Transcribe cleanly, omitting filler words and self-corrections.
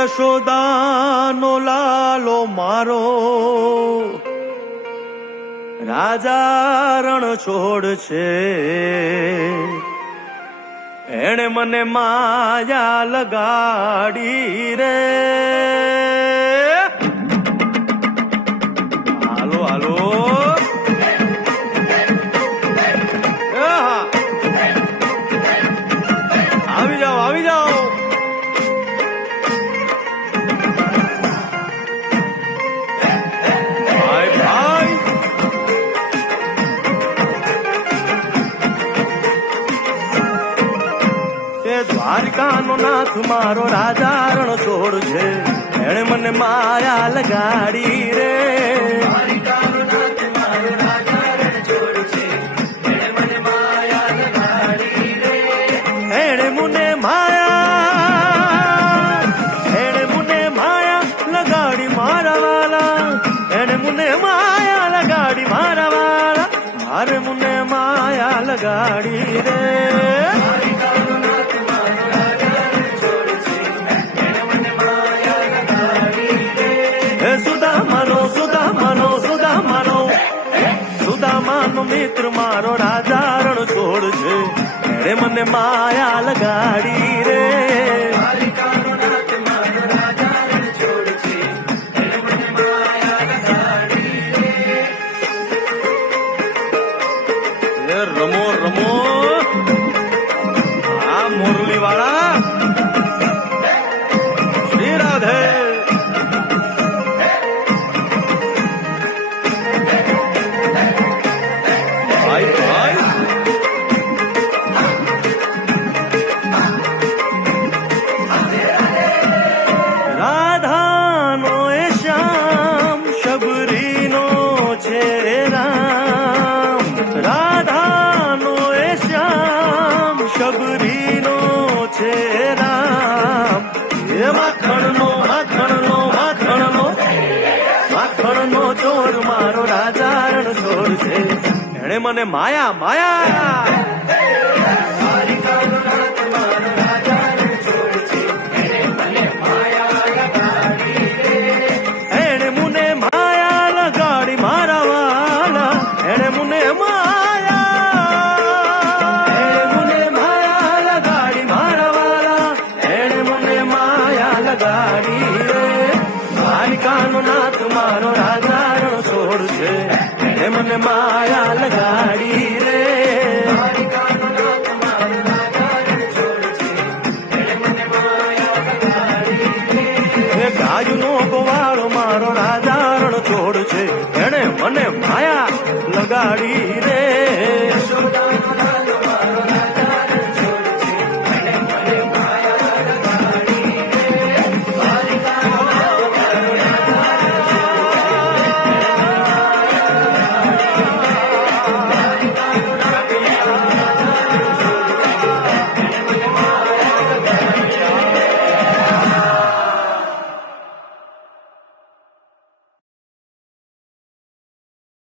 યશોદાનો લાલો મારો રાજા રણ છોડ છે. એણે મને માયા લગાડી રે. હાલો હાલો આવી જાઓ આવી જાઓ. દ્વારિકાનો નાથ મારો રાજા રણ છોડ છે. એણે મને માયા લગાડી રે. દ્વારિકાનો નાથ મારો રાજા રણ છોડ છે. એણે મને માયા લગાડી રે. એણે મને માયા લગાડી મારા વાલા. એણે મને માયા લગાડી મારા વાલા. અરે મને માયા લગાડી રે. સુદામાનો મિત્ર મારો રાજા રણ છોડ છે. એણે મને માયા લગાડી રે. રમો રમો આ મોરલી વાળા શ્રી રાધે. રાધાનો એ શ્યામ શબરીનો છે રામ. રાધાનો એ શ્યામ શબરીનો છે રામ. એ માખણનો માખણનો માખણનો માખણનો ચોર મારો રાજા રણ છોડ છે. એણે મને માયા માયા નાથ મારો રાજા રણ છોડ છે. મને માયા લગાડી રે.